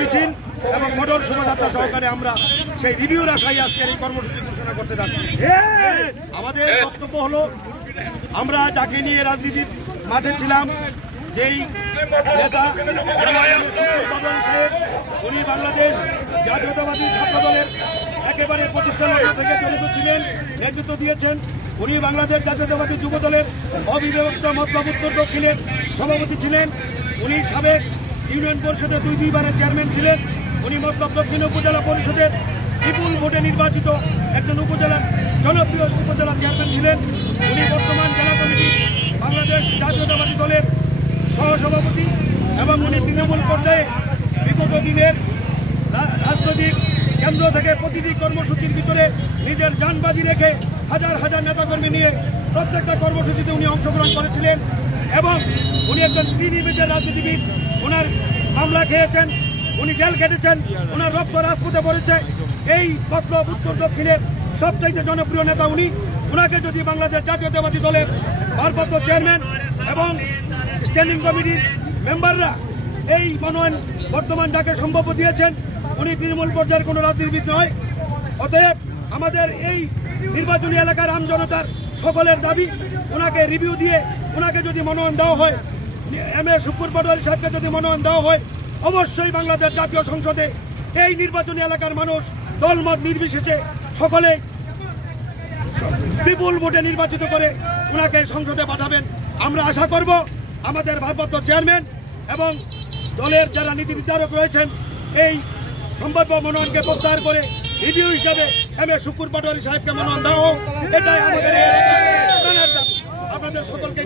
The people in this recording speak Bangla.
মিছিল এবং মোটর শোভাযাত্রা সহকারে আমরা সেই রিভিউর আশায় আজকের এই কর্মসূচি ঘোষণা করতে যাচ্ছি। আমাদের বক্তব্য হলো, আমরা যাকে নিয়ে রাজনীতির মাঠে ছিলাম, যেই নেতা সাহেব, উনি বাংলাদেশ জাতীয়তাবাদী ছাত্র দলের একেবারে প্রতিষ্ঠান থেকে জড়িত ছিলেন, নেতৃত্ব দিয়েছেন। উনি বাংলাদেশ জাতীয়তাবাদী যুব দলের অবিভক্ত মতলব উত্তর দক্ষিণের সভাপতি ছিলেন। উনি সাবেক ইউনিয়ন পরিষদের দুইবারের চেয়ারম্যান ছিলেন। উনি মতলব দক্ষিণ উপজেলা পরিষদের বিপুল ভোটে নির্বাচিত একজন জনপ্রিয় উপজেলা চেয়ারম্যান ছিলেন। উনি বর্তমান জেলা কমিটি বাংলাদেশ জাতীয়তাবাদী দলের সহসভাপতি এবং উনি তৃণমূল পর্যায়ে বিগত দিনের রাজনৈতিক কেন্দ্র থেকে প্রতিটি কর্মসূচির ভিতরে নিজের জানবাজি রেখে হাজার হাজার নেতাকর্মী নিয়ে প্রত্যেকটা কর্মসূচিতে উনি অংশগ্রহণ করেছিলেন এবং উনি একজন নির্বিচার রাজনীতিবিদ। ওনার মামলা খেয়েছেন, উনি জেল কেটেছেন, ওনার রক্ত রাজপথে পড়েছে। এই মতলব উত্তর দক্ষিণের সবচাইতে জনপ্রিয় নেতা উনি। ওনাকে যদি বাংলাদেশ জাতীয়তাবাদী দলের ভারপ্রাপ্ত চেয়ারম্যান এবং স্ট্যান্ডিং কমিটির মেম্বাররা এই মনোনয়ন বর্তমান যাকে সম্ভাব্য দিয়েছেন, উনি তৃণমূল পর্যায়ের কোনো রাজনীতিবিদ নয়। অতএব আমাদের এই নির্বাচনী এলাকার আমজনতার সকলের দাবি, ওনাকে রিভিউ দিয়ে ওনাকে যদি মনোনয়ন দেওয়া হয়, এম.এ. শুকুর পাটোয়ারী সাহেবকে যদি মনোনয়ন দেওয়া হয়, অবশ্যই বাংলাদেশ জাতীয় সংসদে এই নির্বাচনী এলাকার মানুষ দলমত নির্বিশেষে সকলে বিপুল ভোটে নির্বাচিত করে ওনাকে সংসদে পাঠাবেন। আমরা আশা করব আমাদের ভারপ্রাপ্ত চেয়ারম্যান এবং দলের যারা নীতি নির্ধারক রয়েছেন এই সম্ভাব্য মনোনয়নকে প্রত্যাহার করে রিভিউ হিসাবে এম.এ. শুকুর পাটোয়ারী সাহেবকে মনোনয়ন দেওয়া হোক। এটাই আমাদের আপনাদের সকলকে